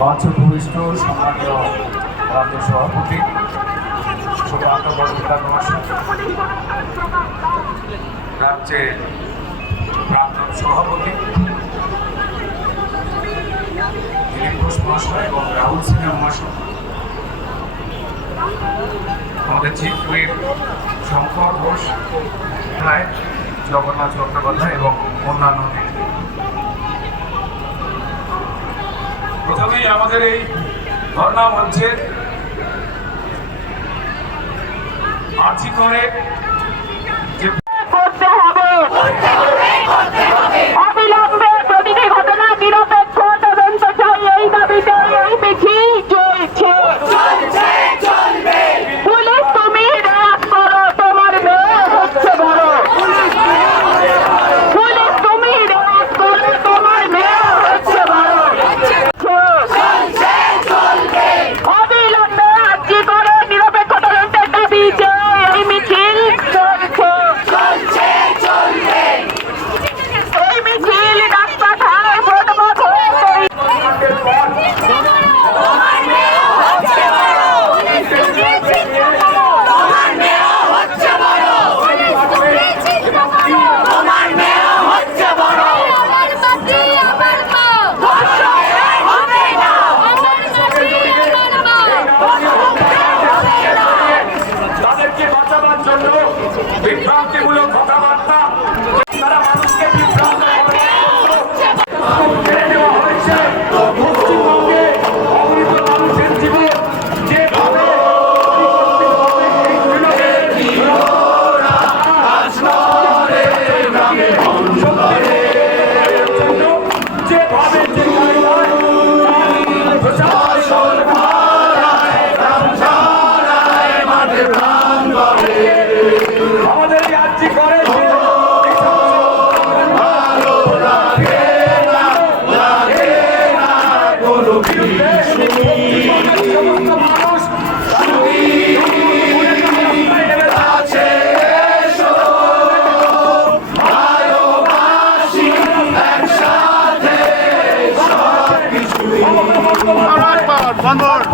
মঞ্চ ভূমিষ্ঠ সম্মানীয় রাজ্য সভাপতি রাজ্যের প্রাক্তন সভাপতি, দিলীপ ঘোষ মহাশয় এবং রাহুল সিনহা মহাশয়। আমাদের চিফ হুইপ শঙ্কর ঘোষ জগন্নাথ চট্টোপাধ্যায় এবং অন্যান্য। প্রথমেই আমাদের এই ধর্ণা মঞ্চের আর্থিক করে বিভ্রান্তিমূলক One more.